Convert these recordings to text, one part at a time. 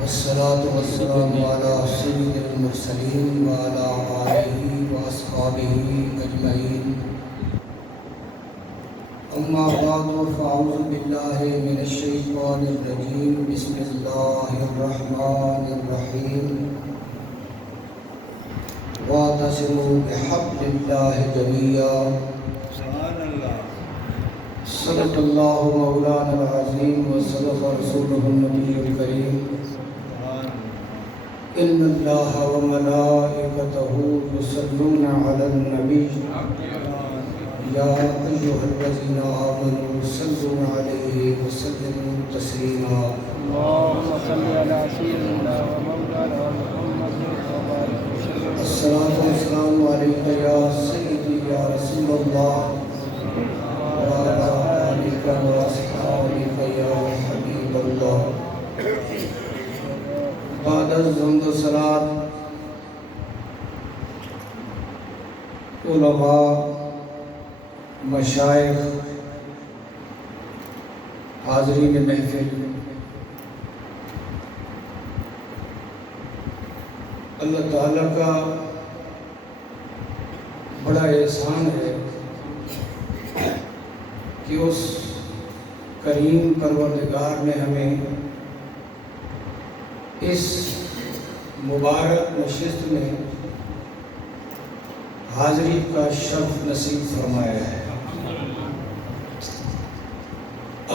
والصلاة والسلام على سيد المرسلين وعلى آله وأصحابه أجمعين. أما بعد فأعوذ بالله من الشيطان الرجيم. بسم الله الرحمن الرحيم. واعتصموا بحبل الله جميعا. صدق الله مولانا العظيم وصدق رسوله النبي الكريم. إن الله وملائكته يصلون على النبي يا أيها الذين آمنوا صلوا عليه وسلموا تسليما. اللهم صل على سيدنا ومولانا محمد وبارك وسلم. الصلاة والسلام عليك يا سيدي يا رسول الله وعلى آلك وأصحابك يا حبيب الله. بعد الحمد والصلاة علماء، مشائخ، حاضرین محفل، اللہ تعالیٰ کا بڑا احسان ہے کہ اس کریم پروردگار نے ہمیں اس مبارک نشست میں حاضری کا شرف نصیب فرمایا ہے.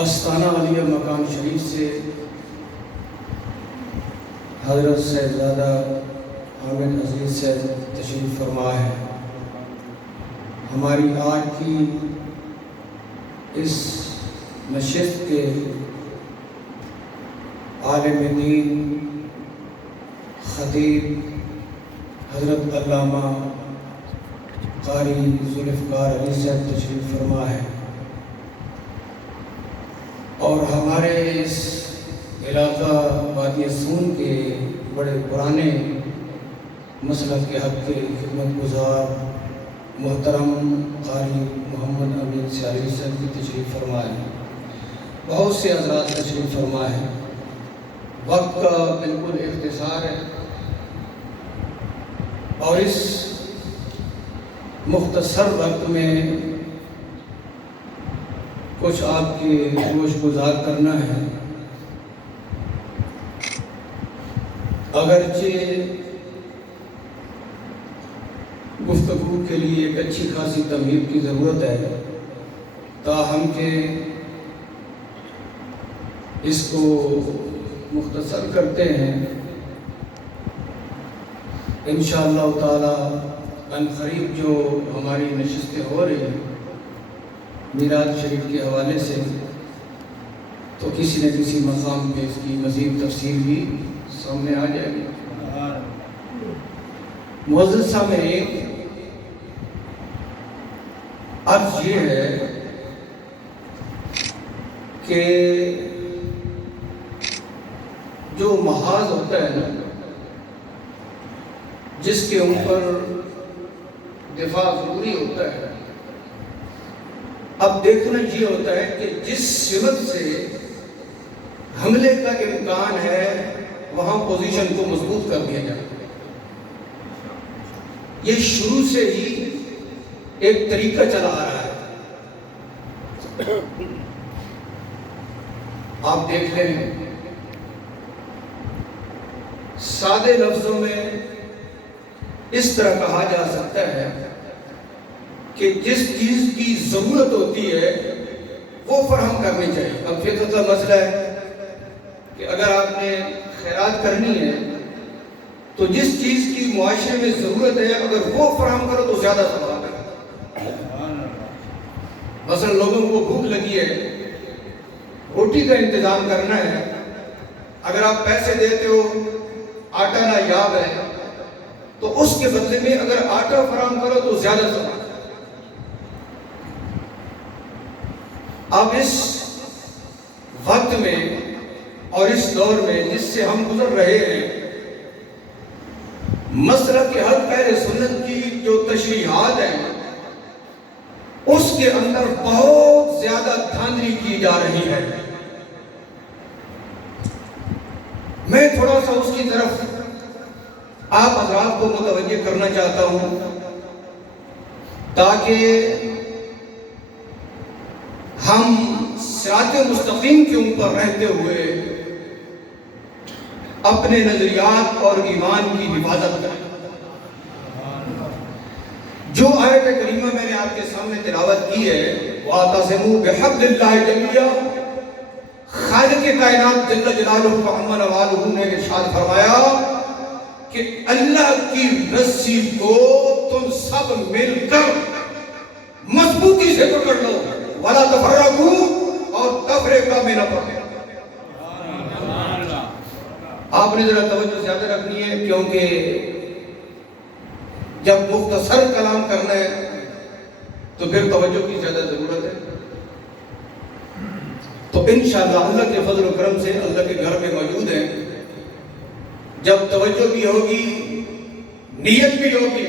آستانہ عالیہ مقام شریف سے حضرت صاحبزادہ حامد عزیز سے تشریف فرما ہے. ہماری آج کی اس نشست کے عالم دین خطیب حضرت علامہ قاری ذوالفقار علی صاحب تشریف فرما ہے، اور ہمارے اس علاقہ وادی سون کے بڑے پرانے مسلک کے حق کے خدمت گزار محترم قاری محمد امین سیالی صاحب کی تشریف فرما ہے. بہت سے حضرات تشریف فرما ہے. وقت کا بالکل اختصار ہے، اور اس مختصر وقت میں کچھ آپ کی گوش گزار کرنا ہے. اگرچہ گفتگو کے لیے ایک اچھی خاصی تمہید کی ضرورت ہے، تاہم کہ اس کو مختصر کرتے ہیں. انشاءاللہ تعالی ان قریب جو ہماری نشستیں ہو رہی ہیں میلاد شریف کے حوالے سے، تو کسی نہ کسی مقام پہ اس کی مزید تفصیل بھی سامنے آ جائے گی. معزز سامعین، عرض یہ ہے کہ جو محاذ ہوتا ہے نا، جس کے اوپر دفاع ضروری ہوتا ہے، اب دیکھنا یہ ہوتا ہے کہ جس سمت سے حملے کا امکان ہے وہاں پوزیشن کو مضبوط کر دیا جائے. یہ شروع سے ہی ایک طریقہ چلا آ رہا ہے. آپ دیکھ لیں، سادے لفظوں میں اس طرح کہا جا سکتا ہے کہ جس چیز کی ضرورت ہوتی ہے وہ فراہم کرنی چاہیے. اب فطرت کا مسئلہ ہے کہ اگر آپ نے خیرات کرنی ہے تو جس چیز کی معاشرے میں ضرورت ہے اگر وہ فراہم کرو تو زیادہ ثواب ہے. مثلا لوگوں کو بھوک لگی ہے، روٹی کا انتظام کرنا ہے، اگر آپ پیسے دیتے ہو آٹا نایاب ہے تو اس کے بدلے میں اگر آٹا فراہم کرو تو زیادہ ثواب. اب اس وقت میں اور اس دور میں جس سے ہم گزر رہے ہیں، مسلک حق اہل سنت کی جو تشریحات ہیں اس کے اندر بہت زیادہ دھاندلی کی جا رہی ہے. میں تھوڑا سا اس کی طرف آپ حضرات کو متوجہ کرنا چاہتا ہوں تاکہ ہم صراط مستقیم کے اوپر رہتے ہوئے اپنے نظریات اور ایمان کی حفاظت کریں۔ جو آیت کریمہ میں نے آپ کے سامنے تلاوت کی ہے، وَاعْتَصِمُوا بِحَبْلِ اللَّهِ جَمِيعًا، خالق کائنات جل جلالہ و عظم نوالہ نے ارشاد فرمایا کہ اللہ کی رسی کو تم سب مل کر مضبوطی سے پکڑ لو، وَلَا تَفَرَّقُوا، اور تفرقہ میں نہ پڑو۔ آپ نے ذرا توجہ زیادہ رکھنی ہے، کیونکہ جب مختصر کلام کرنا ہے تو پھر توجہ کی زیادہ ضرورت ہے۔ تو انشاءاللہ اللہ کے فضل و کرم سے اللہ کے گھر میں موجود ہیں، جب توجہ بھی ہوگی، نیت بھی ہوگی،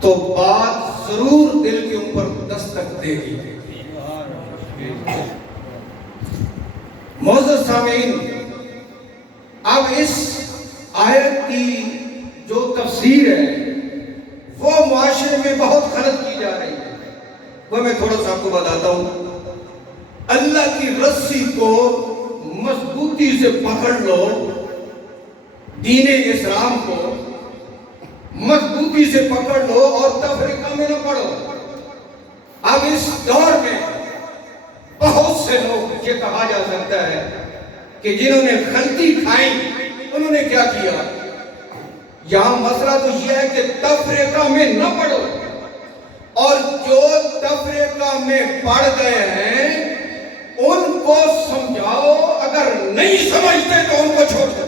تو بات ضرور دل کے اوپر دستک دے گی۔ معزز سامعین، اب اس آیت کی جو تفسیر ہے وہ معاشرے میں بہت غلط کی جا رہی ہے، وہ میں تھوڑا سا آپ کو بتاتا ہوں۔ اللہ کی رسی کو مضبوطی سے پکڑ لو، دین اسلام کو مضبوطی سے پکڑ لو اور تفریقہ میں نہ پڑو۔ اب اس دور میں بہت سے لوگ، یہ کہا جا سکتا ہے کہ جنہوں نے غلطی کھائی انہوں نے کیا کیا؟ یہاں مسئلہ تو یہ ہے کہ تفریقہ میں نہ پڑو، اور جو تفریقہ میں پڑ گئے ہیں ان کو سمجھاؤ، اگر نہیں سمجھتے تو ان کو چھوڑ دو۔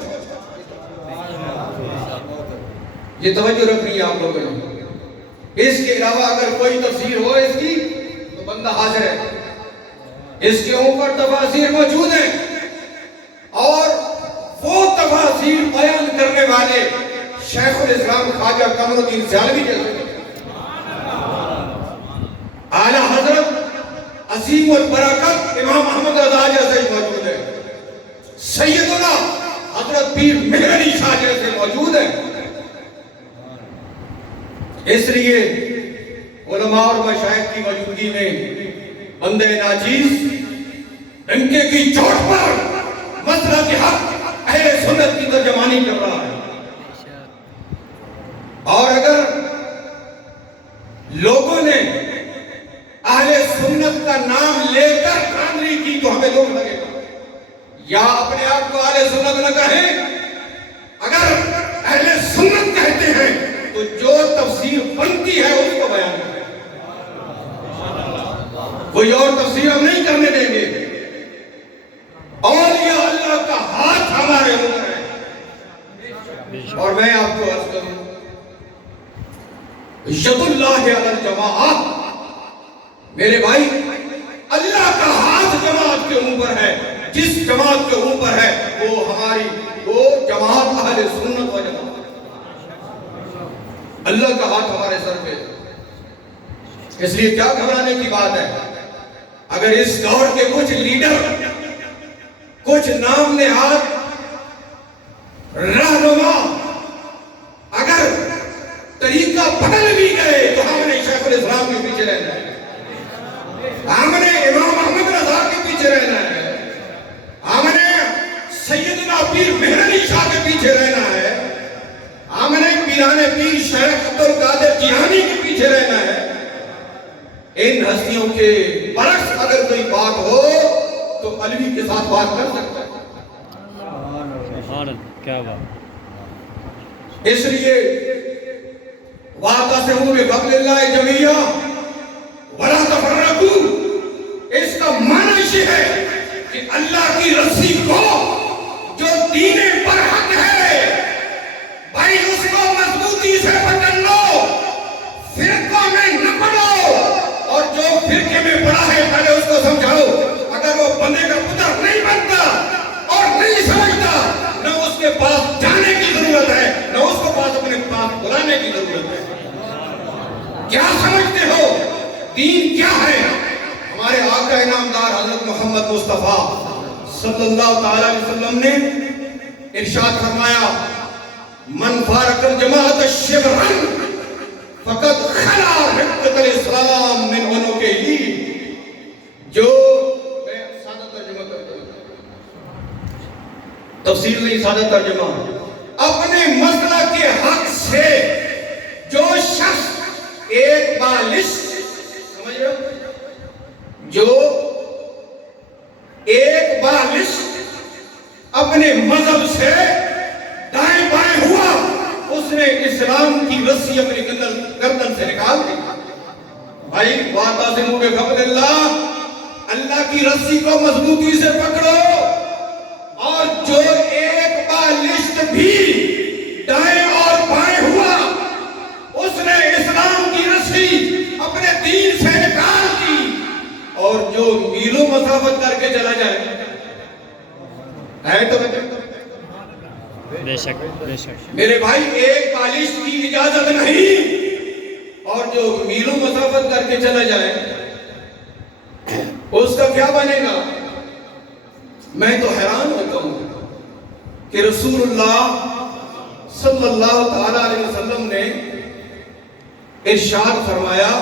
یہ توجہ رکھنی ہے آپ لوگوں نے۔ اس کے علاوہ اگر کوئی تفسیر ہو اس کی تو بندہ حاضر ہے، اس کے اوپر تفاسیر موجود ہیں، اور وہ تفاسیر بیان کرنے والے شیخ الاسلام خواجہ قمر الدین سیالوی جیسے، اعلیٰ حضرت عظیم البرکت امام احمد رضا جیسے موجود ہے، سیدنا حضرت پیر مہر علی شاہ جیسے موجود ہیں۔ اس لیے علماء اور مشائخ کی موجودگی میں بندے ناچیز ڈنکے کی چوٹ پر مسئلہ کے حق اہل سنت کی ترجمانی کر رہا ہے، اور اگر لوگوں نے اہل سنت کا نام لے کر خاندری کی تو ہمیں دکھ لگے گا، یا اپنے آپ کو اہل سنت نہ کہیں۔ اگر اہل سنت کہتے ہیں تو جو تفسیر بنتی ہے اس کو بیان کریں، کوئی اور تفسیر ہم نہیں کرنے دیں گے۔ اولیاء اللہ کا ہاتھ ہمارے اوپر ہے، اور میں آپ کو عرض کروں، ید اللہ علی الجماعہ، میرے بھائی، اللہ کا ہاتھ جماعت کے اوپر ہے۔ جس جماعت کے اوپر ہے وہ جماعت اہل سنت و جماعت، اللہ کا ہاتھ ہمارے سر پہ۔ اس لیے کیا گھبرانے کی بات ہے؟ اگر اس دور کے کچھ لیڈر، کچھ نام نہاد رہنما اگر طریقہ بدل بھی گئے تو ہم نے شیخ الاسلام کے پیچھے رہنا ہے، ہم نے امام احمد رضا کے پیچھے رہنا ہے، ہم نے سیدنا پیر مہر علی شاہ کے پیچھے رہنا ہے، ہم نے پیران پیر شیخ عبدالقادر جیلانی کے پیچھے رہنا ہے۔ ان ہستیوں کے برعکس اگر کوئی بات ہو تو علوی کے ساتھ بات کر سکتا ہے۔ کیا بات۔ اس لیے وَاعْتَصِمُوا بِحَبْلِ اللَّهِ جَمِيعًا وَلَا تَفَرَّقُوا، اس کا معنی یہ ہے کہ اللہ کی رسی کو جو دین برحق ہے بھائی اس کو مضبوطی سے پکڑ لو، فرقوں میں نہ پڑو، اور جو فرقے میں پڑا ہے پہلے اس کو سمجھاؤ۔ اگر وہ بندے کا پتر نہیں بنتا اور نہیں سمجھتا، نہ اس کے پاس جانے کی ضرورت ہے، نہ اس کو پاس اپنے پاس بلانے کی ضرورت ہے۔ کیا سمجھتے ہو دین کیا ہے؟ ہمارے آقا انعامدار حضرت محمد مصطفیٰ صلی اللہ تعالی علیہ وسلم نے ارشاد فرمایا من فارق الجماعت شبرن فقد خلا رقت الاسلام من عنقہ ہی. جو میں سادہ ترجمہ کرتا ہوں، تفسیر نہیں سادہ ترجمہ. اپنے مسلک کے حق سے جو شخص ایک بالش سمجھ رہے ہو، جو ایک بالش اپنے مذہب سے دائیں بائیں ہوا، اس نے اسلام کی رسی اپنی گردن سے نکال دی. بھائی واعتصموا بحبل اللہ، اللہ کی رسی کو مضبوطی سے پکڑو، اور جو ایک بالشت بھی دائیں اور بائیں ہوا، اس نے اسلام کی رسی اپنے دین سے نکال دی. اور جو میلوں مسافت کر کے چلا جائے ہے تو بے شک بے شک میرے بھائی ایک بالش کی اجازت نہیں، اور جو میلوں مسافت کر کے چلا جائے اس کا کیا بنے گا؟ میں تو حیران ہوتا ہوں کہ رسول اللہ صلی اللہ تعالی علیہ وسلم نے ارشاد فرمایا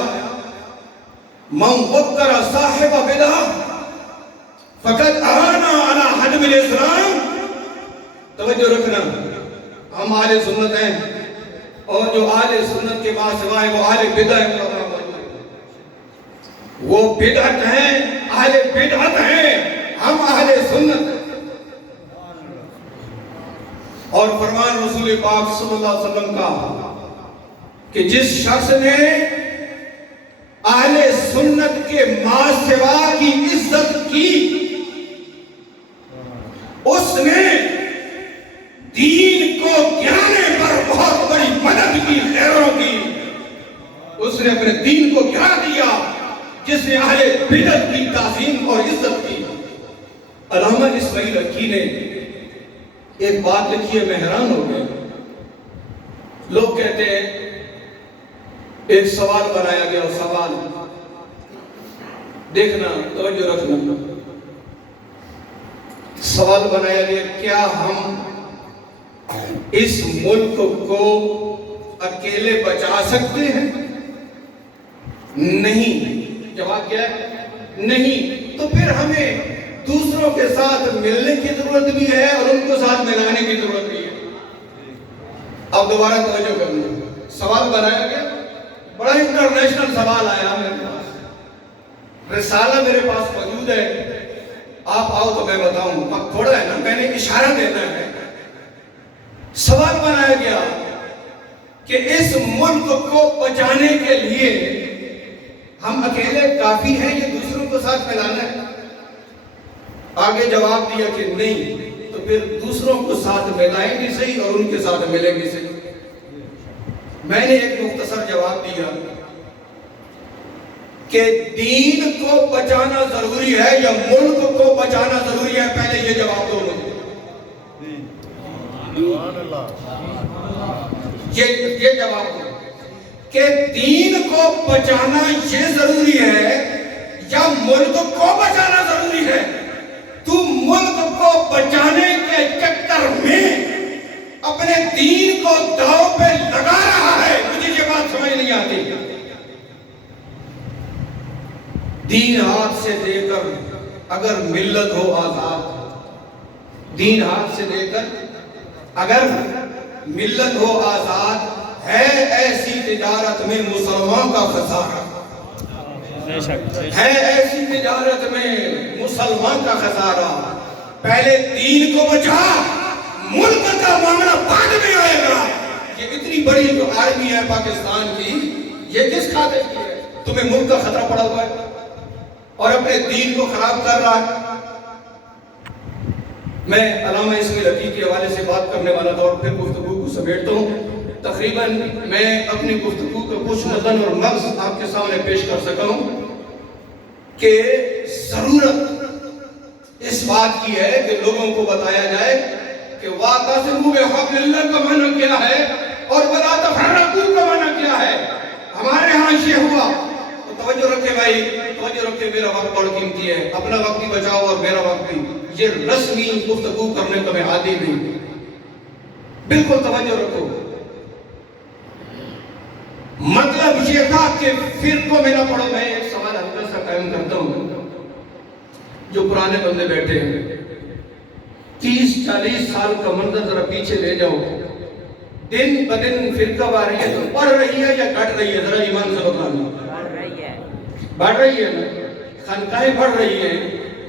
من وقر صاحب بدعہ فقد اعانا علی ہدم الاسلام. توجہ رکھنا، ہم اہل سنت ہیں، اور جو اہل سنت کے بعد سوائے وہ اہل بدعہ ہیں. وہ بدعت ہیں، اہل بدعت ہیں، ہم اہل سنت ہیں. اور فرمان رسول پاک صلی اللہ علیہ وسلم کا کہ جس شخص نے اہل سنت کے ما سوا کی عزت کی، اس نے دین کو گرانے پر بہت بڑی مدد کی، خیروں کی. اس نے اپنے دین کو گرا دیا جس نے اہل بدعت کی تعظیم اور عزت کی. علامہ اسماعیل حقی نے ایک بات لکھی ہے، میں حیران ہو گیا. لوگ کہتے ہیں ایک سوال بنایا گیا، سوال دیکھنا، توجہ رکھنا. سوال بنایا گیا کیا ہم اس ملک کو اکیلے بچا سکتے ہیں؟ نہیں. جواب کیا ہے؟ نہیں. تو پھر ہمیں دوسروں کے ساتھ ملنے کی ضرورت بھی ہے اور ان کو ساتھ ملانے کی ضرورت بھی ہے. اب دوبارہ توجہ کرنا، سوال بنایا گیا، بڑا انٹرنیشنل سوال آیا میرے پاس. رسالہ میرے پاس موجود ہے، آپ آؤ تو میں بتاؤں. وقت تھوڑا ہے نا، میں نے اشارہ دینا ہے. سوال بنایا گیا کہ اس ملک کو بچانے کے لیے ہم اکیلے کافی ہیں یا دوسروں کو ساتھ ملانا ہے؟ آگے جواب دیا کہ نہیں. تو پھر دوسروں کو ساتھ ملائیں بھی صحیح اور ان کے ساتھ ملیں بھی صحیح. میں نے ایک مختصر جواب دیا کہ دین کو بچانا ضروری ہے یا ملک کو بچانا ضروری ہے؟ پہلے یہ جواب دو مجھے. یہ جواب دو کہ دین کو بچانا یہ ضروری ہے یا ملک کو بچانا ضروری ہے؟ تو ملک کو بچانے کے چکر میں اپنے دین کو داؤ پہ لگا رہا ہے. مجھے یہ بات سمجھ نہیں آتی. دین ہاتھ سے دے کر اگر ملت ہو آزاد، دین ہاتھ سے دے کر اگر ملت ہو آزاد، ہے ایسی تجارت میں مسلمان کا خسارہ. ہے ایسی تجارت میں مسلمان کا خسارہ. پہلے دین کو بچا، ملک کا معاملہ بعد میں آئے گا. یہ اتنی بڑی جو آرمی ہے پاکستان کی، یہ کس خاطر کی ہے؟ تمہیں ملک کا خطرہ پڑا ہوا ہے اور اپنے دین کو خراب کر رہا ہے. میں علامہ اسماعیل حقی کے حوالے سے بات کرنے والا تھا اور پھر گفتگو کو سمیٹتا ہوں. تقریباً میں اپنی گفتگو کا کچھ نظر اور مغز آپ کے سامنے پیش کر سکا ہوں کہ ضرورت اس بات کی ہے کہ لوگوں کو بتایا جائے کہ واعتصموا بحبل اللہ کا معنی کیا ہے اور ولا تفرقوا کا معنی کیا ہے. ہمارے ہاں یہ ہوا. تو توجہ رکھے بھائی، توجہ رکھے. میرا وقت بڑا قیمتی ہے، اپنا وقت بھی بچاؤ اور میرا وقت بھی. یہ رسمی گفتگو کرنے کا میں عادی نہیں. بالکل توجہ رکھو. مطلب یہ تھا کہ فرقوں میں نہ پڑھو. میں ایک سوال ہلکا سا قائم کرتا ہوں. جو پرانے بندے بیٹھے ہیں 30-40 سال کا منظر ذرا پیچھے لے جاؤ. دن بدن فرقہ واریت بڑھ رہی ہے یا گھٹ رہی ہے؟ ذرا ایمان سے بتانا. بڑھ رہی ہے نا. خانقاہیں بڑھ رہی ہیں,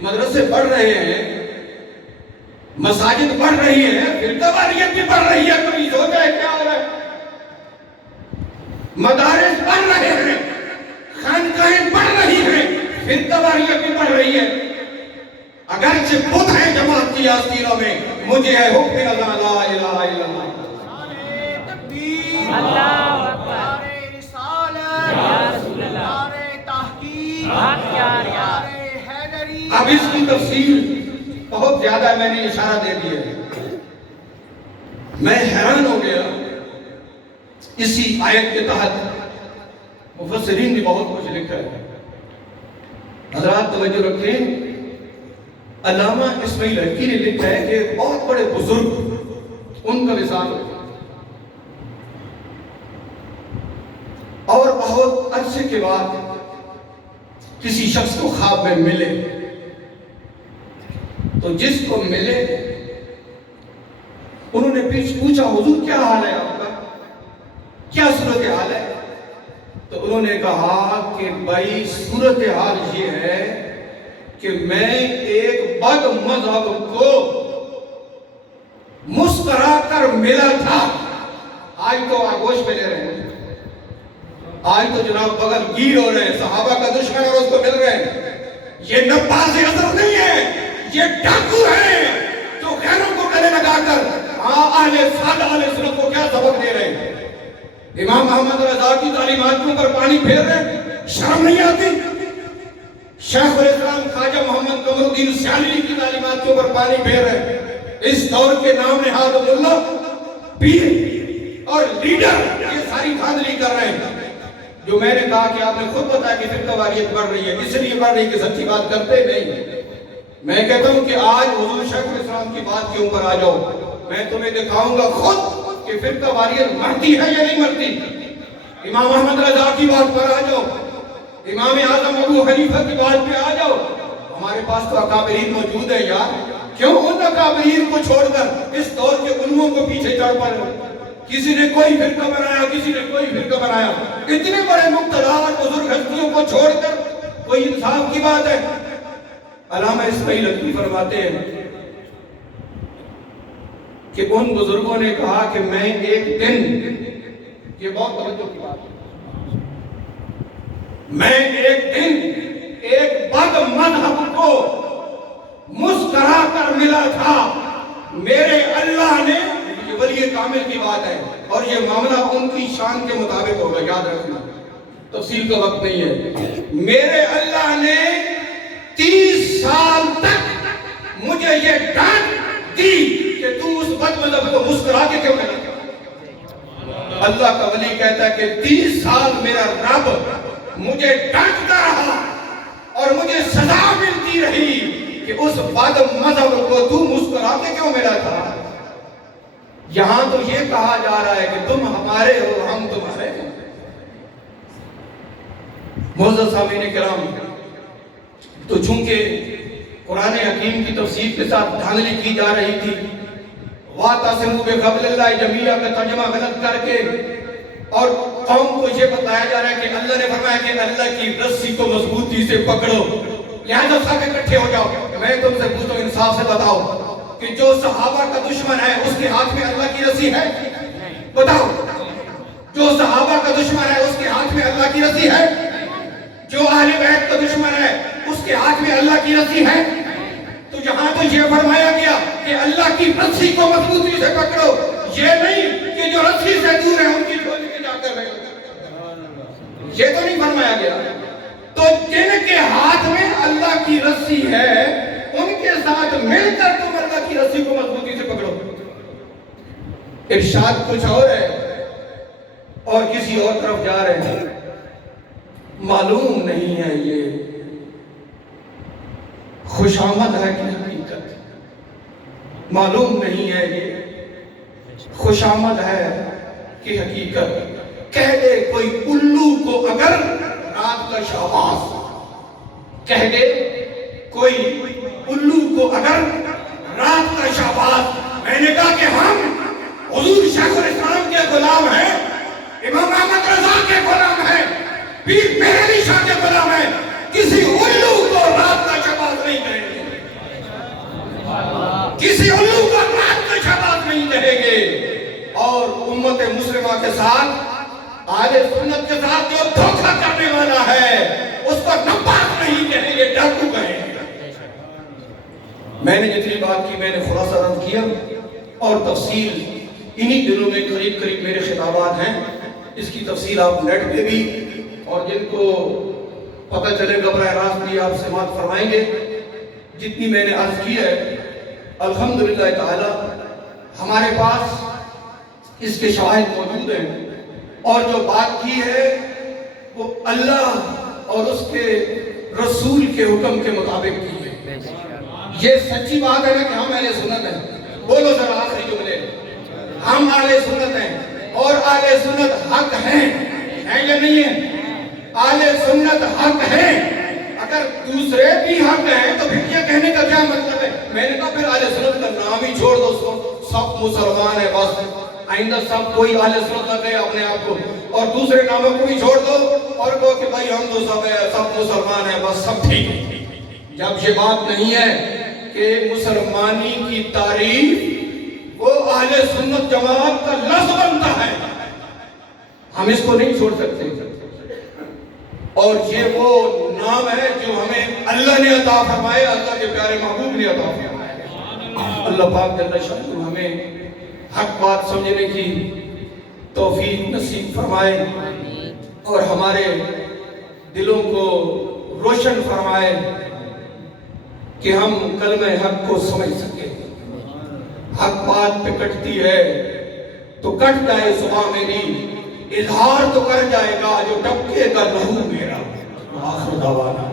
مدرسے بڑھ رہے ہیں, مساجد بڑھ رہی ہیں, فرقہ واریت بھی بڑھ رہی ہے. کبھی سوچا ہے کیا ہو رہا ہے؟ مدارس بڑھ رہے ہیں, خانقاہیں بڑھ رہی ہیں, فرقہ واریت بھی بڑھ رہی ہے. اگرچہ خود ہے جماعت کی آستینوں میں, مجھے ہے حکم لا الہ الا اللہ. اللہ اکبر. یا رسول اللہ. اب اس کی تفصیل بہت زیادہ ہے, میں نے اشارہ دے دیا ہے. میں حیران ہو گیا اسی آیت کے تحت. مفسرین نے بہت کچھ لکھا ہے. حضرات توجہ رکھیں. علامہ اسماعیل حقی نے لکھا ہے کہ بہت بڑے بزرگ ان کا مثال ہو اور بہت عرصے کے بعد کسی شخص کو خواب میں ملے تو جس کو ملے انہوں نے پوچھا حضور کیا حال ہے آپ کا, کیا صورتحال ہے؟ تو انہوں نے کہا کہ بھائی صورتحال یہ ہے کہ میں ایک بد مذہب کو مسکرا کر ملا تھا. آج تو آگوش پہ لے رہے ہیں, آج تو جناب بغل گیر ہو رہے ہیں, صحابہ کا دشمن اور اس کو مل رہے ہیں. یہ نباز اثر نہیں ہے, یہ ڈاکو ہے جو غیروں کو گلے لگا کر اہل سادہ اہل سنت کو کیا سبق دے رہے ہیں. امام محمد رضا کی تعلیمات پر پانی پھیر رہے ہیں, شرم نہیں آتی؟ شیخ الاسلام خواجہ محمد قمر الدین سیالوی کی تعلیمات کے اوپر پانی پھیر رہے ہیں. اس دور کے نام نہاد ملا, پیر اور لیڈر یہ ساری دھاندلی کر رہے ہیں. جو میں نے کہا کہ آپ نے خود بتایا کہ فرقہ واریت بڑھ رہی ہے, اس لیے بڑھ رہی ہے کہ سچی بات کرتے نہیں. میں کہتا ہوں کہ آج حضور شیخ الاسلام کی بات کے اوپر آ جاؤ, میں تمہیں دکھاؤں گا خود کہ فرقہ واریت بڑھتی ہے یا نہیں بڑھتی. امام احمد رضا کی بات پر آ جاؤ, امام اعظم ابو حنیفہ کی بات پہ آ جاؤ. ہمارے پاس تو اکابرین موجود ہیں یار, کیوں ان اکابرین کو چھوڑ کر اس دور کے علموں کو پیچھے چڑھ پڑے ہو؟ کسی نے کوئی فرقہ بنایا, کسی نے کوئی فرقہ بنایا. اتنے بڑے مقتدر بزرگ ہستیوں کو چھوڑ کر کوئی انصاف کی بات ہے؟ علامہ اسماعیل حقی فرماتے ہیں کہ ان بزرگوں نے کہا کہ میں ایک دن, یہ بہت توجہ کی بات ہے, میں ایک دن ایک بد مذہب کو مسکرا کر ملا تھا. میرے اللہ نے, یہ ولی کامل کی بات ہے اور یہ معاملہ ان کی شان کے مطابق ہوگا, یاد رکھنا, تفصیل کا وقت نہیں ہے. میرے اللہ نے 30 سال تک مجھے یہ ڈانٹ دی کہ تو اس بد مذہب کو مسکرا کے کیوں ملا. اللہ کا ولی کہتا ہے کہ 30 سال میرا رب مجھے ڈانٹتا رہا اور مجھے سزا ملتی رہی کہ اس بد مذہب کو تو مسکرا کے کیوں ملا تھا. یہاں تو یہ کہا جا رہا ہے کہ تم ہمارے ہو, ہم تمہارے ہیں. معزز سامعین کرام, تو چونکہ قرآن حکیم کی تفسیر کے ساتھ دھاندلی کی جا رہی تھی, وَاعْتَصِمُوا بِحَبْلِ اللَّهِ جَمِيعًا کا ترجمہ غلط کر کے اور قوم کو یہ بتایا جا رہا ہے کہ اللہ نے فرمایا کہ اللہ کی رسی کو مضبوطی سے پکڑو, لہذا سب اکٹھے ہو جاؤ. میں تم سے پوچھتا ہوں, انصاف سے بتاؤ کہ جو صحابہ کا دشمن ہے اس کے ہاتھ میں اللہ کی رسی ہے؟ بتاؤ. جو صحابہ کا دشمن ہے اس کے ہاتھ میں اللہ کی رسی ہے؟ جو اہل بیت کا دشمن ہے اس کے ہاتھ میں اللہ کی رسی ہے؟ تو یہاں تو یہ فرمایا گیا کہ اللہ کی رسی کو مضبوطی سے پکڑو, یہ نہیں کہ جو رسی سے دور ہے ان کی جھولی میں جا کر رہے. یہ تو نہیں فرمایا گیا. تو جن کے ہاتھ میں اللہ کی رسی ہے ان کے ساتھ مل کر تم اللہ کی رسی کو مضبوطی سے پکڑو. ارشاد کچھ اور ہے اور کسی اور طرف جا رہے ہیں. معلوم نہیں ہے یہ خوش آمد ہے کہ حقیقت. معلوم نہیں ہے یہ خوشامد ہے کہ حقیقت؟ کہہ دے کوئی الو کو اگر رات کا شہباز، کہہ دے کوئی الو کو اگر رات کا شہباز۔ میں نے کہا کہ ہم حضور شیخ الاسلام کے غلام ہیں، امام احمد رضا کے غلام ہیں، پیر مہر شاہ کے غلام ہیں، کسی الو کو رات کا شہباز نہیں کہیں گے، کسی الو کو رات کا شہباز نہیں کہیں گے۔ اور امت مسلمہ کے ساتھ، اہل سنت کے ساتھ جو دھوکہ کرنے والا ہے اس کو نپاک نہیں کہیں گے، ڈاکو کہیں گے۔ میں نے جتنی بات کی میں نے خلاصہ عرض کیا، اور تفصیل انہی دنوں میں قریب میرے خطابات ہیں، اس کی تفصیل آپ نیٹ پہ بھی، اور جن کو پتہ چلے گا براہ راست بھی آپ سماعت فرمائیں گے۔ جتنی میں نے عرض کی ہے الحمدللہ تعالی ہمارے پاس اس کے شواہد موجود ہیں، اور جو بات کی ہے وہ اللہ اور اس کے رسول کے حکم کے مطابق کی ہے۔ یہ سچی بات ہے نا کہ ہم اہل سنت ہیں؟ بولو ذرا آخری جملے، ہم اہل سنت ہیں، اور اہل سنت حق ہیں یا نہیں ہیں؟ اہل سنت حق ہیں۔ اگر دوسرے بھی حق ہیں تو پھر یہ کہنے کا کیا مطلب ہے؟ میں نے کہا پھر اہل سنت کا نام ہی چھوڑ دو، سب مسلمان ہیں، بس آئندہ سب کوئی اہل سنت نہ کہے اپنے آپ کو، اور دوسرے ناموں کو بھی چھوڑ دو اور کہو کہ بھائی ہم تو سب مسلمان ہیں، بس سب ٹھیک ہے۔ جب یہ بات نہیں ہے کہ مسلمانی کی تعریف وہ اہل سنت جماعت کا لفظ بنتا ہے، ہم اس کو نہیں چھوڑ سکتے، اور یہ وہ نام ہے جو ہمیں اللہ نے عطا فرمائے، اللہ کے پیارے محبوب نے عطا فرمائے۔ اللہ پاک جل شانہ ہمیں حق بات سمجھنے کی توفیق نصیب فرمائے، اور ہمارے دلوں کو روشن فرمائے کہ ہم کلمہ حق کو سمجھ سکیں۔ حق بات پہ کٹتی ہے تو کٹ جائے زبان میری، اظہار تو کر جائے گا جو ٹپکے گا لہو میرا۔ آخر دعوانا